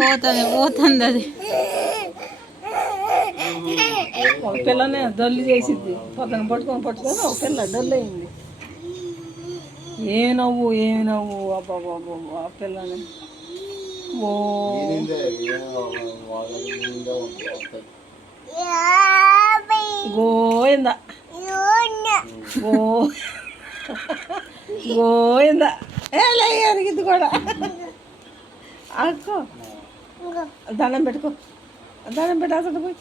పోతుంది పోతుంది అది. ఒక పిల్లనే డొల్లు చేసింది, పొద్దున పట్టుకొని ఒక పిల్ల డొల్లు అయింది. ఏమి నవ్వు అబ్బా ఆ పిల్లని. ఓ గోయిందా గోయిందా అరిగింది కూడా. అక్కో దండం పెట్టుకో, దండం పెట్టాల్సి పోయి.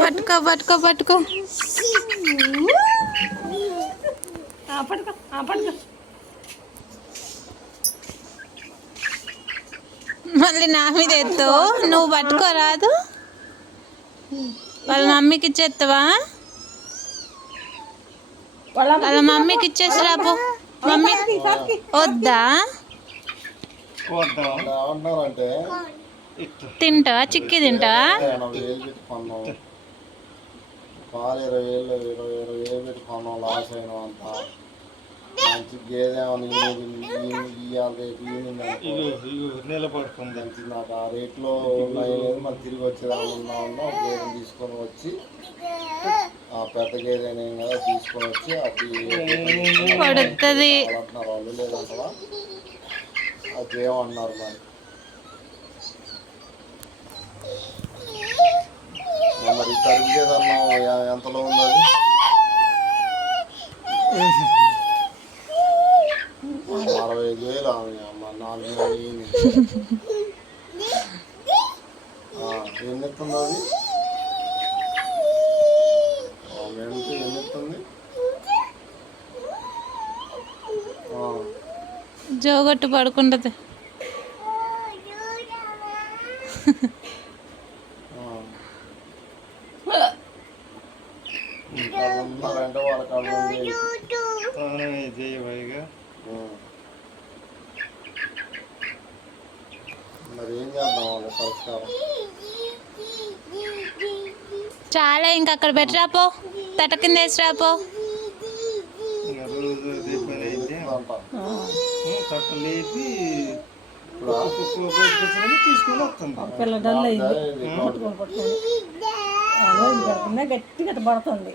పట్టుకో పట్టుకో పట్టుకో పట్టుకో పట్టుకో. మళ్ళీ నా మీద ఎత్తు, నువ్వు పట్టుకోరాదు. వాళ్ళ మమ్మీకి ఇచ్చేస్తావా? వాళ్ళ మమ్మీకి ఇచ్చేసి రాపో. మమ్మీ వద్దా? తింటావా? చిక్కి తింటావా? పాలు 20,000 పెట్టుకున్నాం, లాస్ అయినా అంతా. మంచి గేదె నిలబడుతుంది నాకు ఆ రేట్లో ఉన్నాయి. మనం తిరిగి వచ్చేదామన్నా గేదె తీసుకొని వచ్చి, ఆ పెద్ద గేదె కదా తీసుకొని వచ్చి అది పడుతుంది అంటున్నారు వాళ్ళు, లేదంటారా అది ఏమన్నారు మరి. మరి తరిగేదన్నా ఎంతలో ఉన్నది? 65,000 అమ్మ, 4 నెలలు ఎన్ని ఎత్తుంది అది? ఎన్ని ఎత్తుంది? జోగొట్టు పడుకుంటుంది. ఉన్నారంటే వాళ్ళ కాళ్ళు మరి ఏం చేద్దాం వాళ్ళ పరిష్కారం? చాలా ఇంకా అక్కడ పెట్టరాపో, తట కింద వేసిరాపో. పిల్ల డల్ అయింది, పట్టుకొని గట్టిగా పడుతుంది.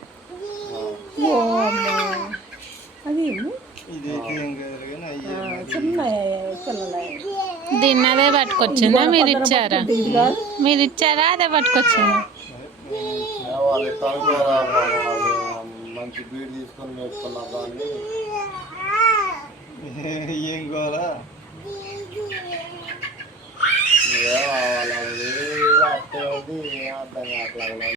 ఓ అది చిన్న పిల్లలు. దీన్ని అదే పట్టుకొచ్చిందా? మీరు ఇచ్చారా? మీరు ఇచ్చారా? అదే పట్టుకొచ్చిందా? మంచి బీడ్ తీసుకొని మేపుకున్నారు దాన్ని. ఏం కావాలా అట్టే ఉంది, అర్థం కావట్లేదు.